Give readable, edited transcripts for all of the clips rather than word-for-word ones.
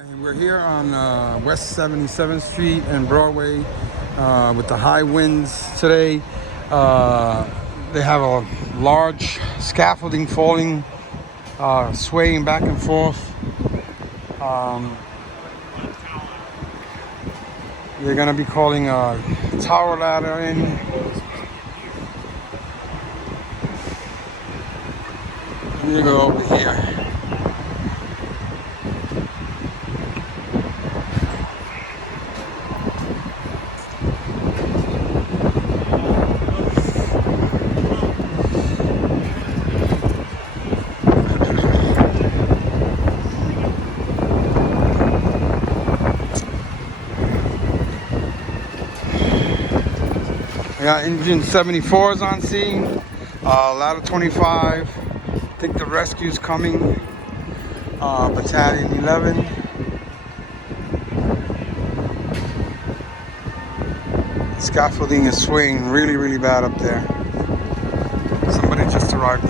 And we're here on West 77th Street and Broadway with the high winds today. They have a large scaffolding falling, swaying back and forth. They're going to be calling a tower ladder in. I'm going to go over here. I got engine 74s on scene, ladder 25. I think the rescue's coming. Battalion 11. Scaffolding is swaying really bad up there. Somebody just arrived.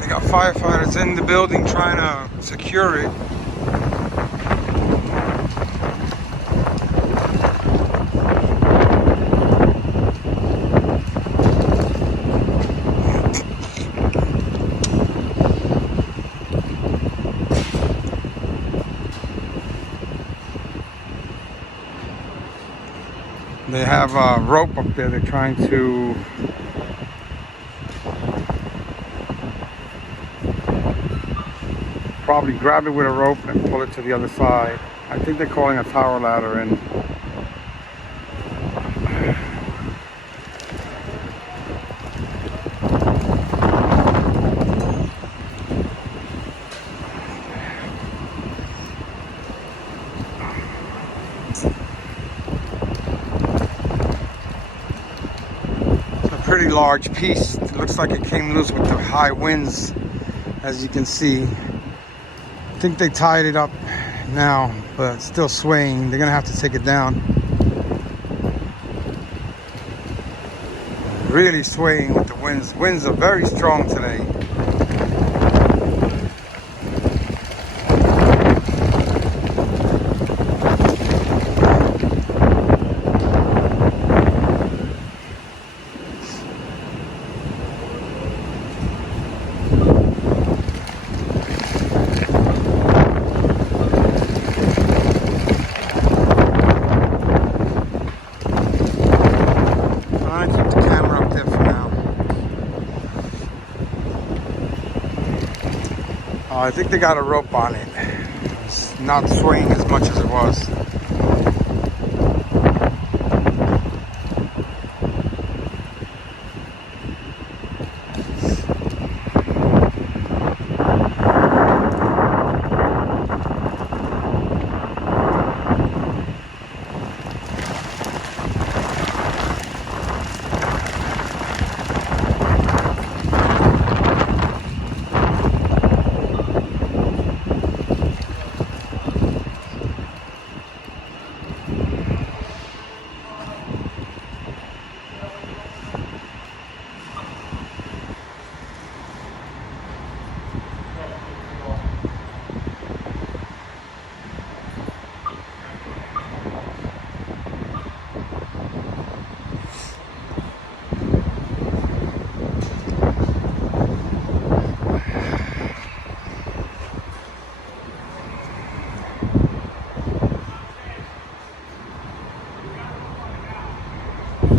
They got firefighters in the building trying to secure it. They have a rope up there. They're trying to probably grab it with a rope and pull it to the other side. I think they're calling a tower ladder in. Pretty large piece. It looks like it came loose with the high winds, as you can see. I think they tied it up now, but it's still swaying. They're gonna have to take it down. Really swaying with the winds. Winds are very strong today. I think they got a rope on it. It's not swaying as much as it was.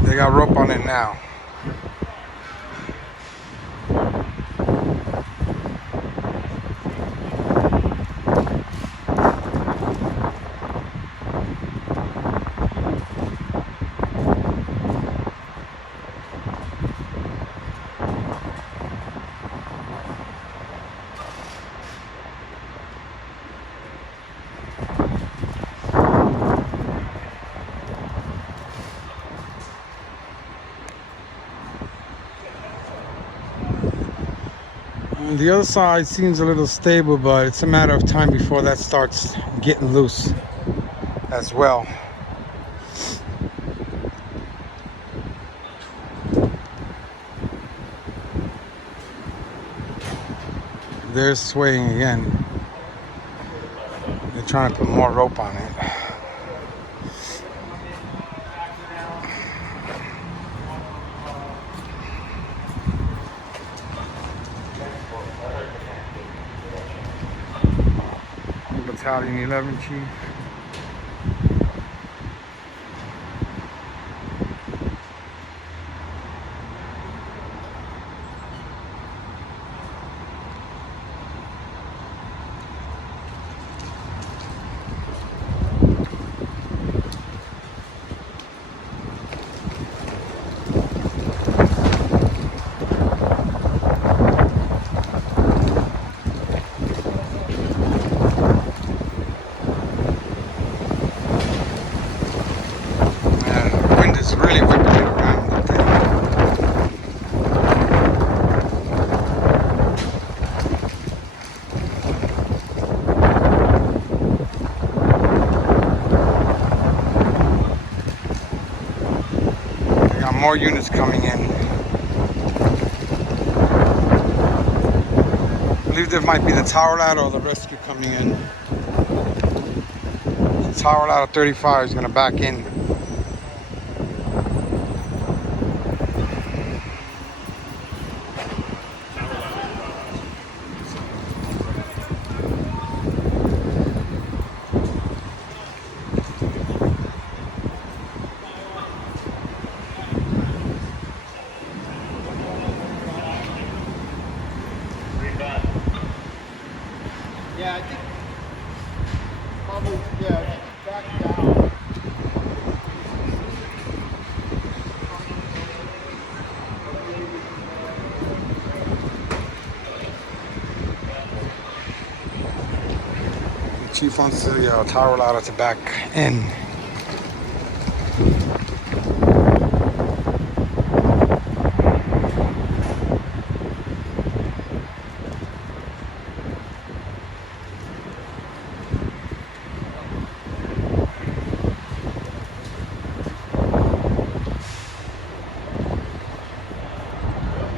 They got rope on it now. And the other side seems a little stable, but it's a matter of time before that starts getting loose as well. They're swaying again. trying to put more rope on it. Battalion 11 Chief. Really whipping it around the thing. We got more units coming in. I believe there might be the tower ladder or the rescue coming in. The tower ladder 35 is going to back in. Yeah, I think probably, yeah, back down. The chief wants the tower ladder to back in.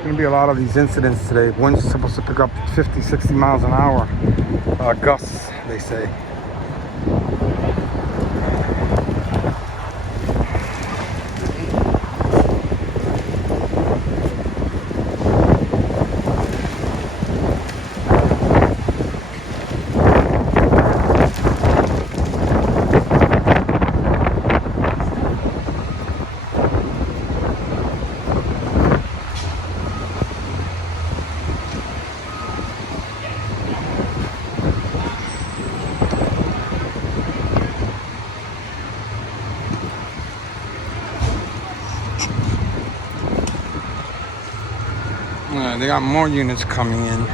Going to be a lot of these incidents today. Winds are supposed to pick up 50, 60 miles an hour. Gusts, they say. They got more units coming in.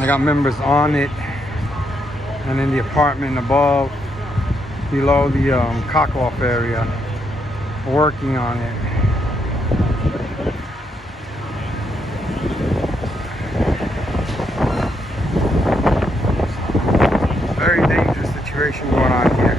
I got members on it and in the apartment above, below the cock-off area, working on it. Very dangerous situation going on here.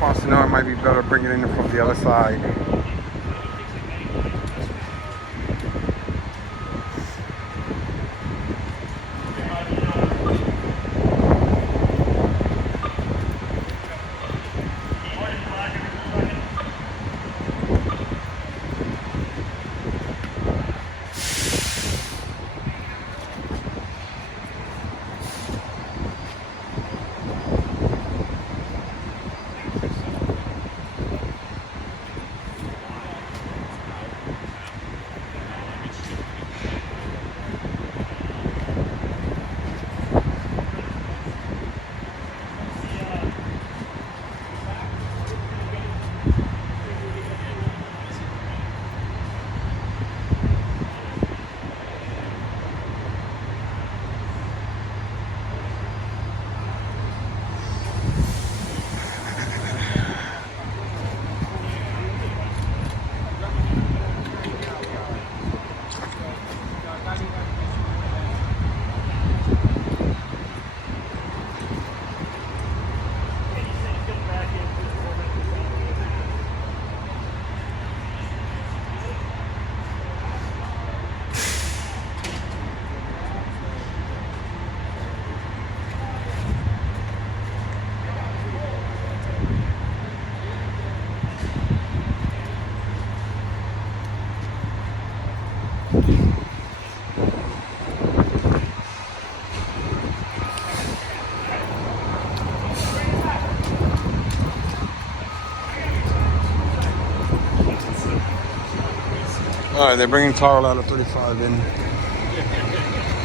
Wants to know it might be better bringing it in from the other side. All right, they're bringing tile ladder 35 in.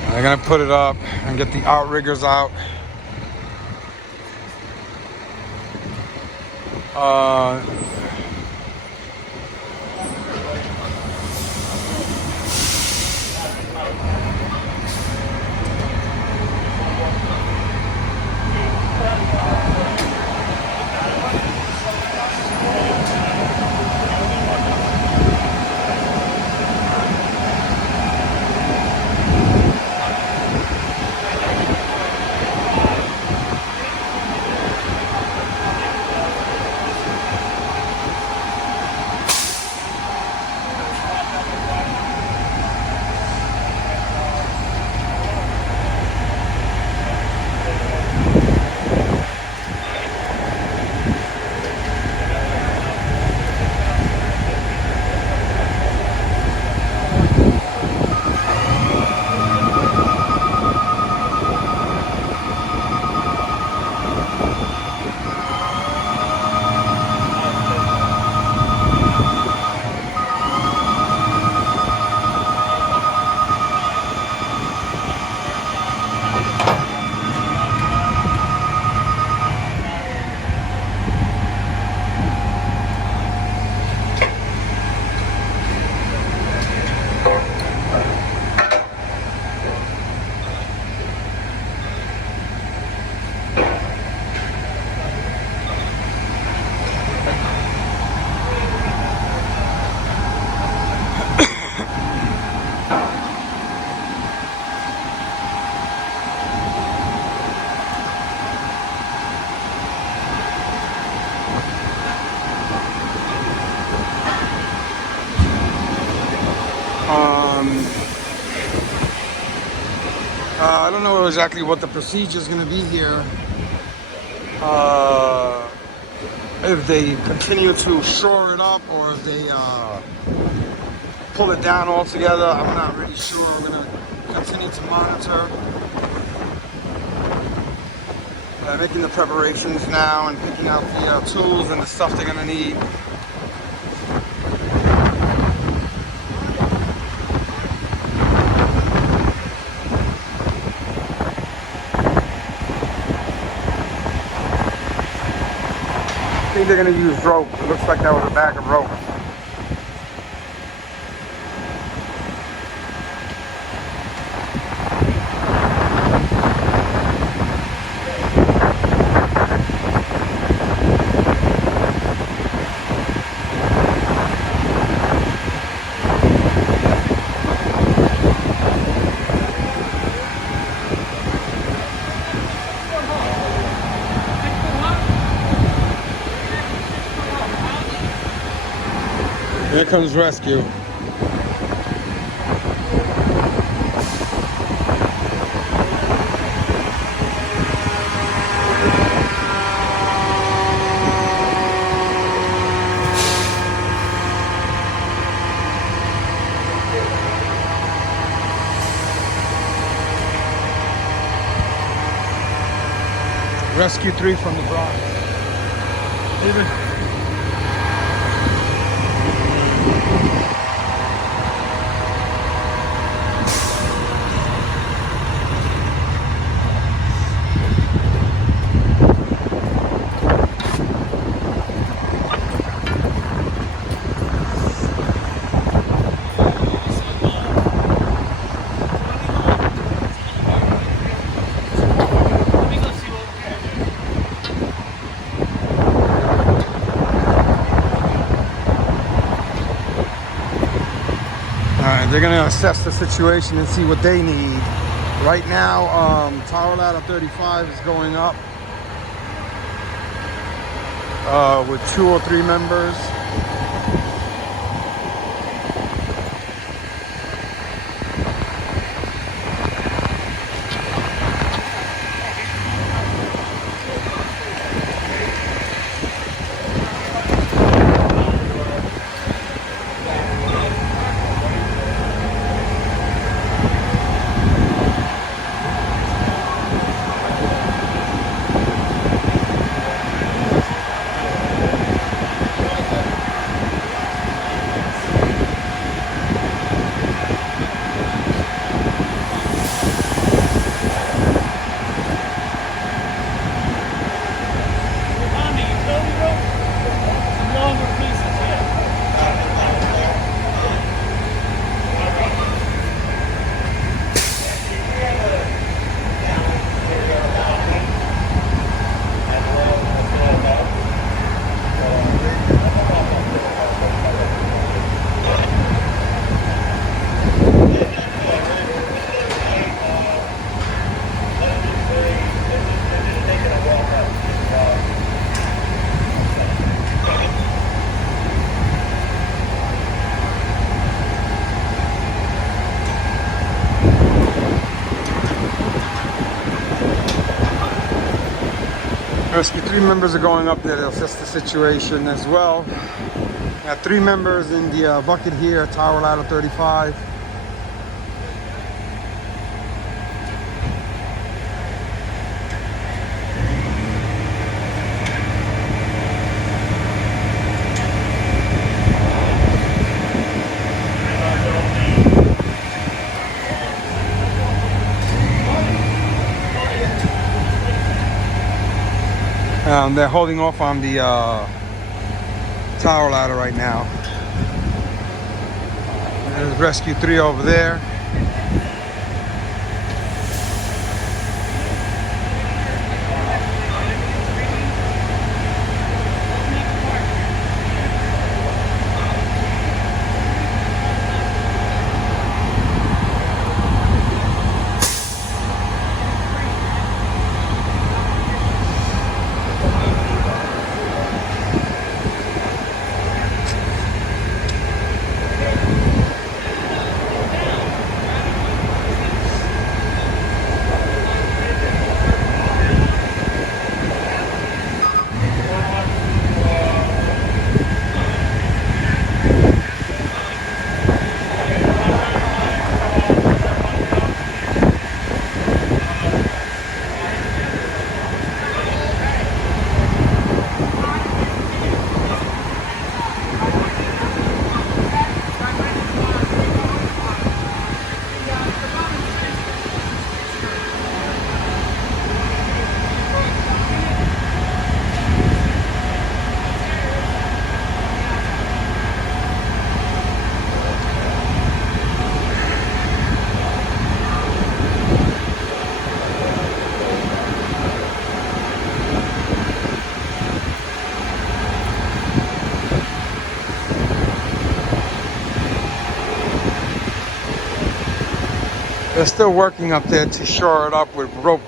They're gonna put it up and get the outriggers out. Uh, I don't know exactly what the procedure is going to be here. If they continue to shore it up or if they pull it down altogether, I'm not really sure. I'm going to continue to monitor. Making the preparations now and picking out the tools and the stuff they're going to need. I think they're going to use rope. It looks like that was a bag of rope. Here comes rescue. Rescue 3 from the Bronx. David. They're gonna assess the situation and see what they need. Right now, tower ladder 35 is going up with 2 or 3 members. Rescue 3 members are going up there to assess the situation as well. We have 3 members in the bucket here, tower ladder 35. They're holding off on the tower ladder right now. There's Rescue 3 over there. They're still working up there to shore it up with rope.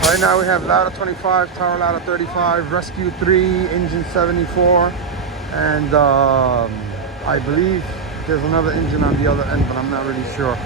Right now we have ladder 25, tower ladder 35, rescue 3, engine 74, and I believe there's another engine on the other end, but I'm not really sure.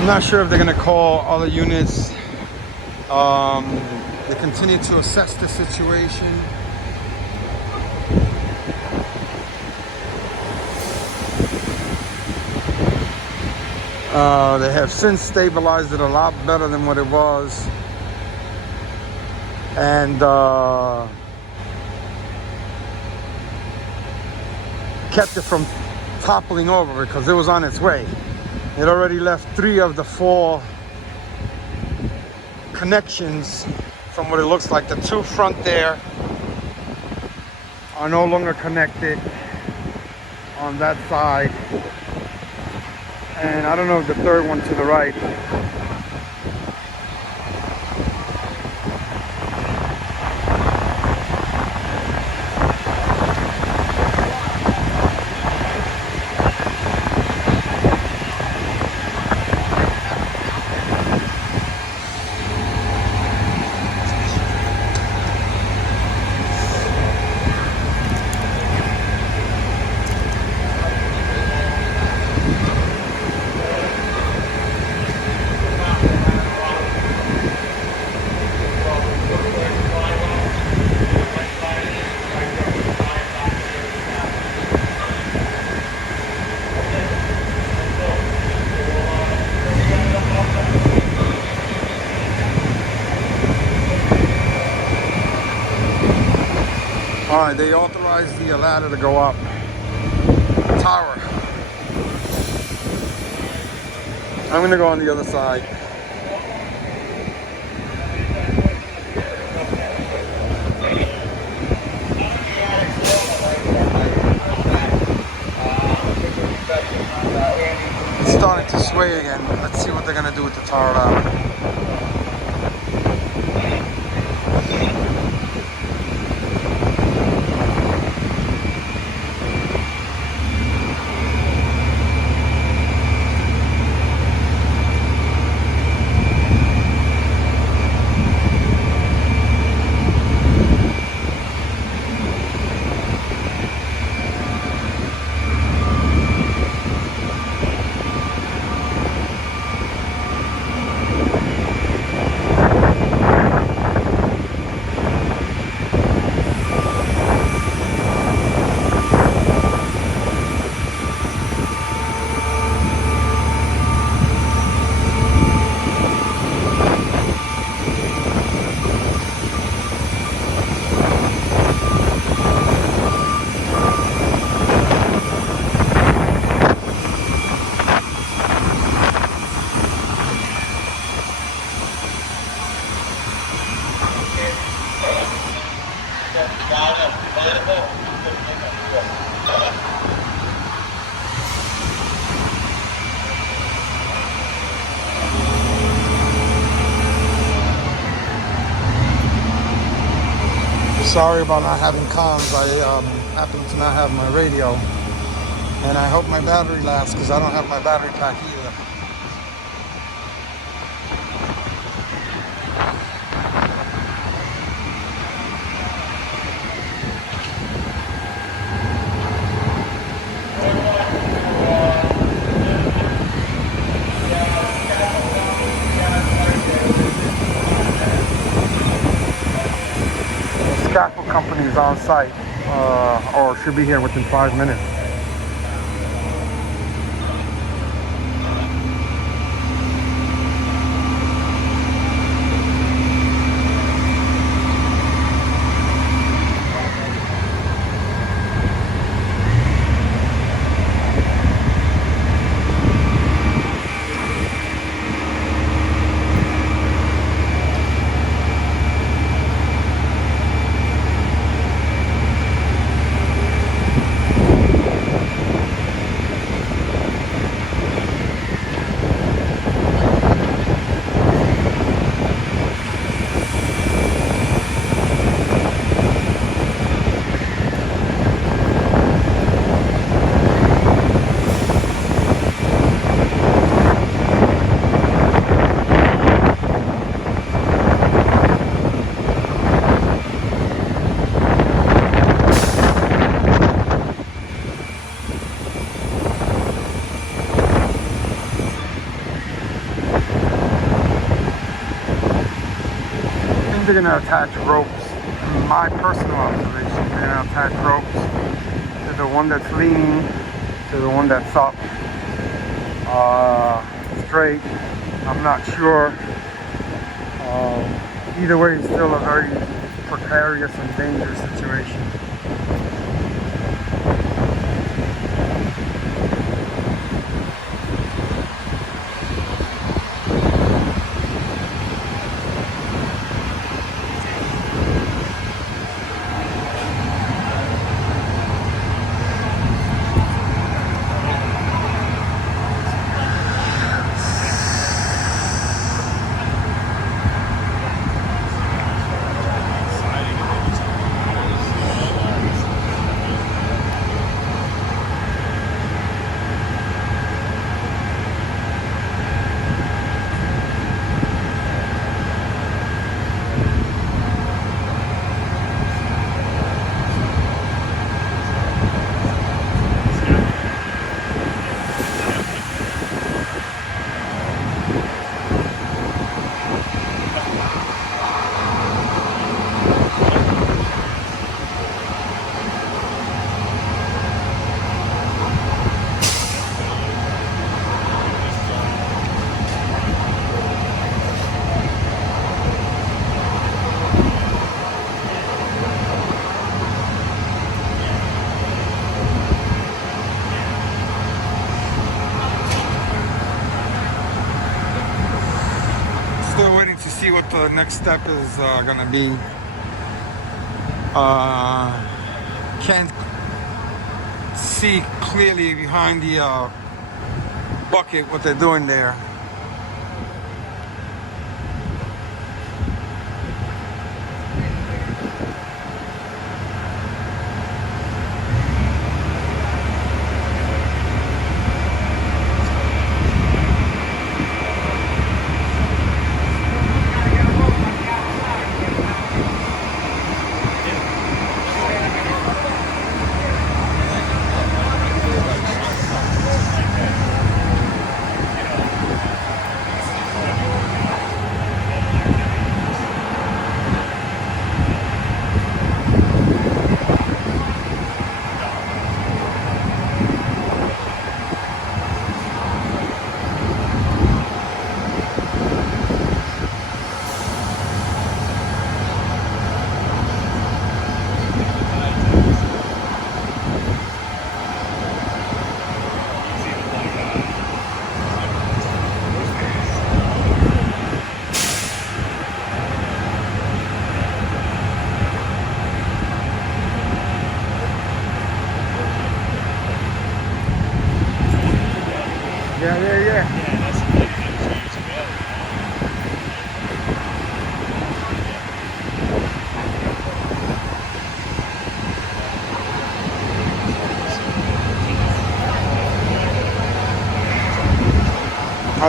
I'm not sure if they're going to call other units. They continue to assess the situation. They have since stabilized it a lot better than what it was. And kept it from toppling over because it was on its way. It already left 3 of the 4 connections from what it looks like. The 2 front there are no longer connected on that side. And I don't know if the 3rd one to the right. All right, they authorized the ladder to go up. Tower. I'm gonna go on the other side. It's starting to sway again. Let's see what they're gonna do with the tower ladder. Sorry about not having comms. I happen to not have my radio. And I hope my battery lasts because I don't have my battery pack either. The scaffold company is on site, or should be here within 5 minutes. They're going to attach ropes. From my personal observation, they're going to attach ropes to the one that's leaning, to the one that's up, straight. I'm not sure. Either way, it's still a very precarious and dangerous situation. Still waiting to see what the next step is gonna be. Can't see clearly behind the bucket what they're doing there.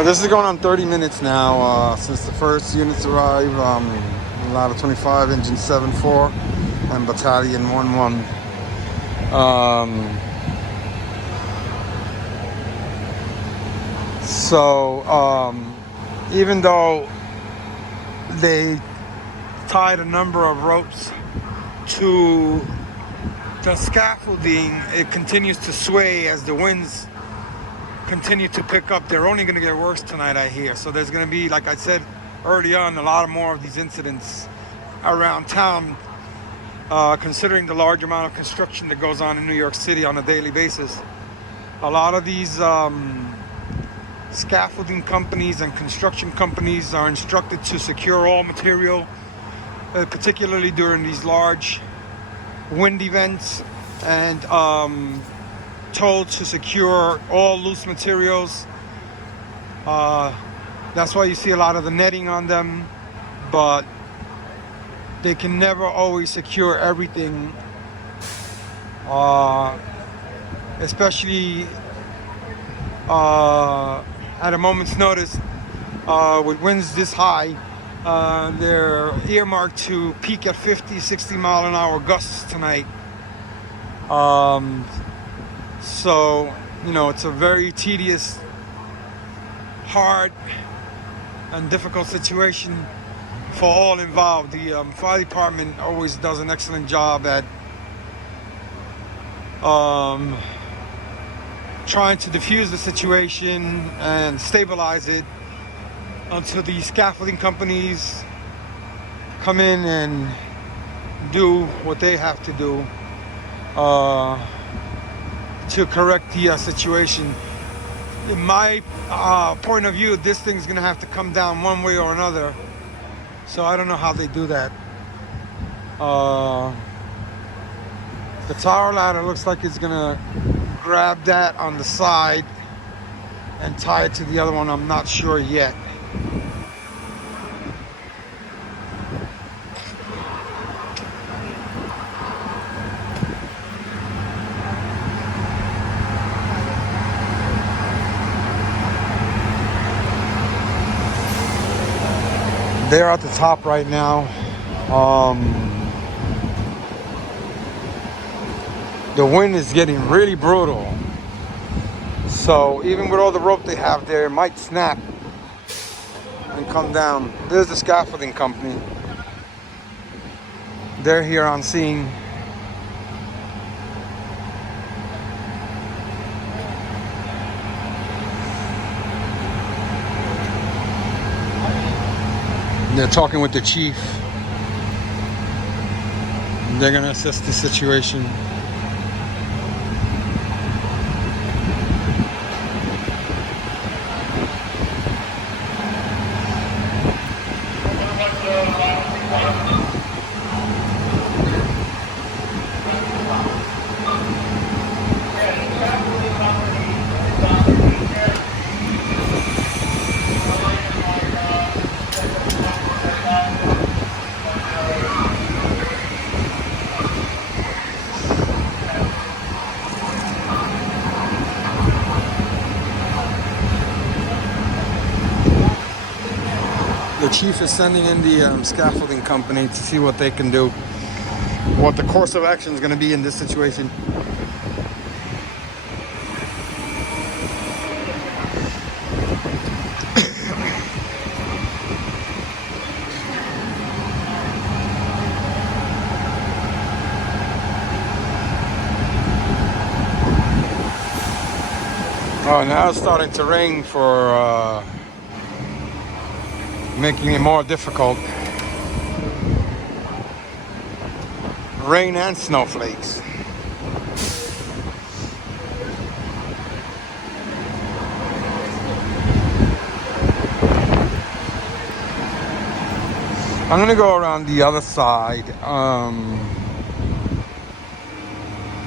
This is going on 30 minutes now since the first units arrived. Ladder 25, Engine 7-4, and Battalion 1-1. Even though they tied a number of ropes to the scaffolding, it continues to sway as the winds continue to pick up. They're only going to get worse tonight, I hear. So there's going to be, like I said early on, a lot more of these incidents around town, considering the large amount of construction that goes on in New York City on a daily basis. A lot of these scaffolding companies and construction companies are instructed to secure all material, particularly during these large wind events, and told to secure all loose materials. That's why you see a lot of the netting on them, but they can never always secure everything, especially at a moment's notice. With winds this high, they're earmarked to peak at 50-60 mile an hour gusts tonight. So, you know, it's a very tedious, hard, and difficult situation for all involved. The fire department always does an excellent job at trying to diffuse the situation and stabilize it until the scaffolding companies come in and do what they have to do to correct the situation. In my point of view, this thing's gonna have to come down one way or another. So I don't know how they do that. The tower ladder looks like it's gonna grab that on the side and tie it to the other one. I'm not sure yet. They're at the top right now. The wind is getting really brutal. So even with all the rope they have there, it might snap and come down. There's the scaffolding company. They're here on scene. They're talking with the chief. They're gonna assess the situation. The chief is sending in the scaffolding company to see what they can do, what the course of action is going to be in this situation. Oh, now it's starting to rain for making it more difficult. Rain and snowflakes. I'm gonna go around the other side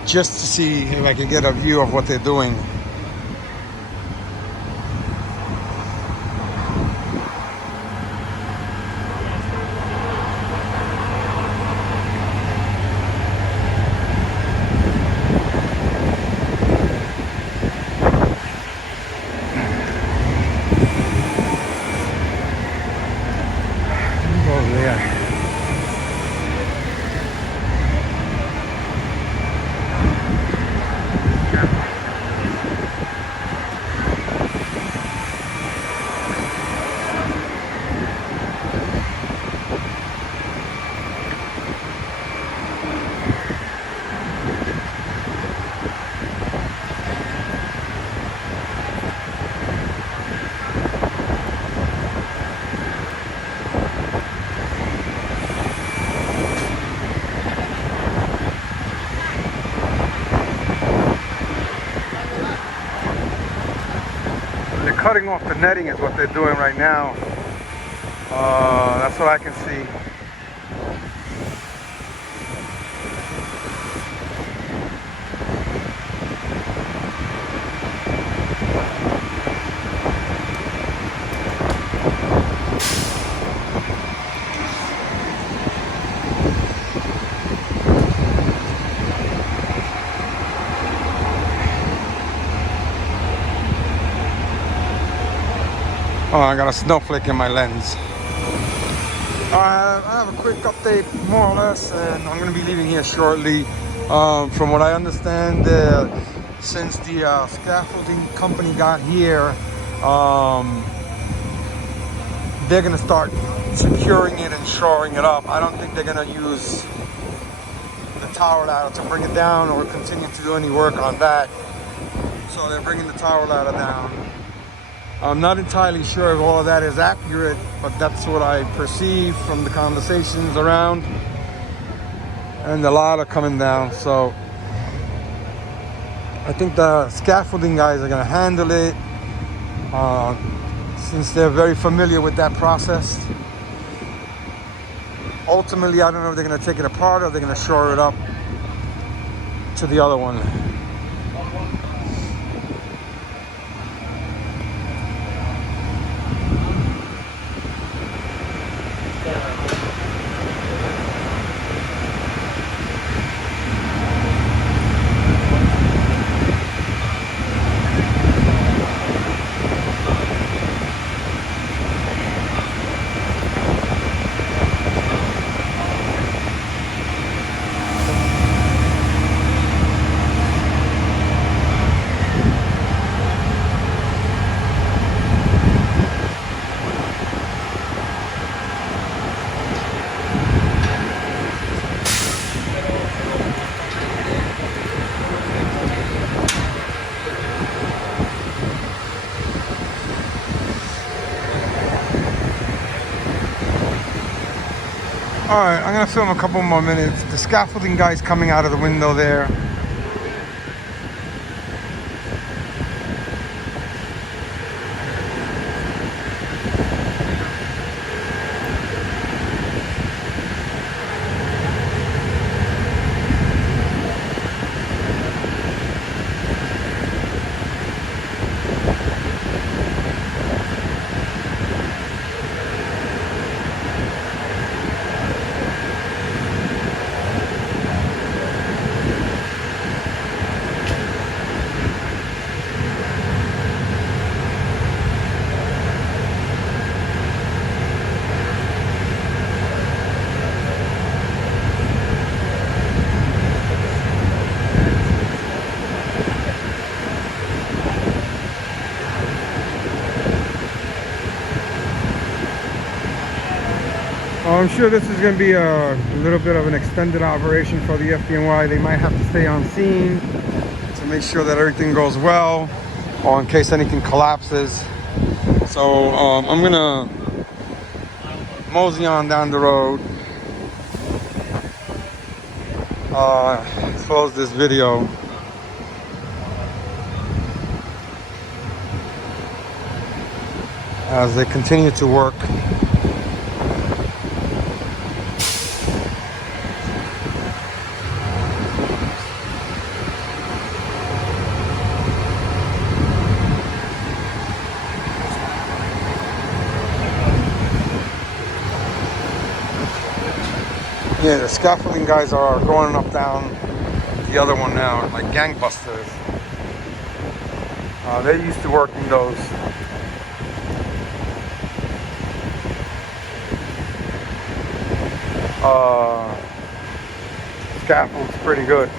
just to see if I can get a view of what they're doing. Over there. Cutting off the netting is what they're doing right now. That's what I can see. Oh, I got a snowflake in my lens. I have a quick update, more or less, and I'm going to be leaving here shortly. From what I understand, since the scaffolding company got here, they're going to start securing it and shoring it up. I don't think they're going to use the tower ladder to bring it down or continue to do any work on that. So they're bringing the tower ladder down. I'm not entirely sure if all of that is accurate, but that's what I perceive from the conversations around. And a lot are coming down, so I think the scaffolding guys are going to handle it since they're very familiar with that process. Ultimately, I don't know if they're going to take it apart or they're going to shore it up to the other one. Alright, I'm gonna film a couple more minutes. The scaffolding guy's coming out of the window there. I'm sure this is going to be a little bit of an extended operation for the FDNY. They might have to stay on scene to make sure that everything goes well, or in case anything collapses. So I'm gonna mosey on down the road, close this video. As they continue to work. Yeah, the scaffolding guys are going up down the other one now, like gangbusters. They're used to working those. Scaffold's pretty good.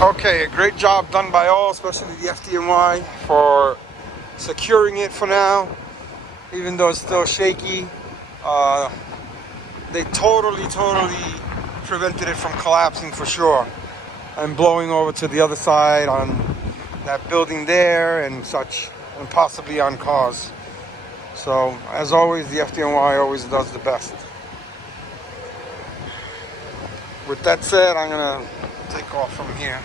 Okay, a great job done by all, especially the FDNY for securing it for now, even though it's still shaky. They totally prevented it from collapsing for sure, and blowing over to the other side on that building there and such, and possibly on cars. So as always, the FDNY always does the best. With that said, I'm gonna take off from here.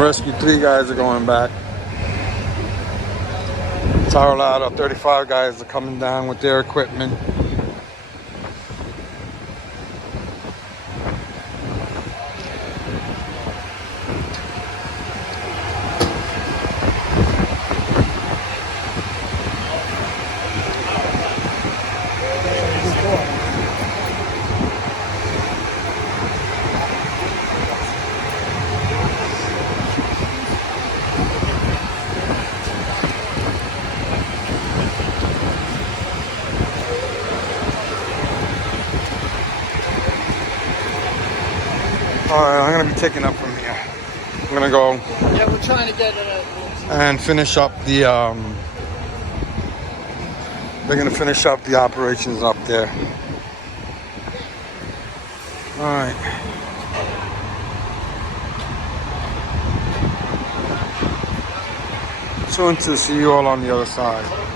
Rescue 3 guys are going back. Tower Ladder 35 guys are coming down with their equipment. Alright, I'm gonna be taking up from here. I'm gonna go. Yeah, we're trying to get it. And finish up the. They're gonna finish up the operations up there. Alright. Soon to see you all on the other side.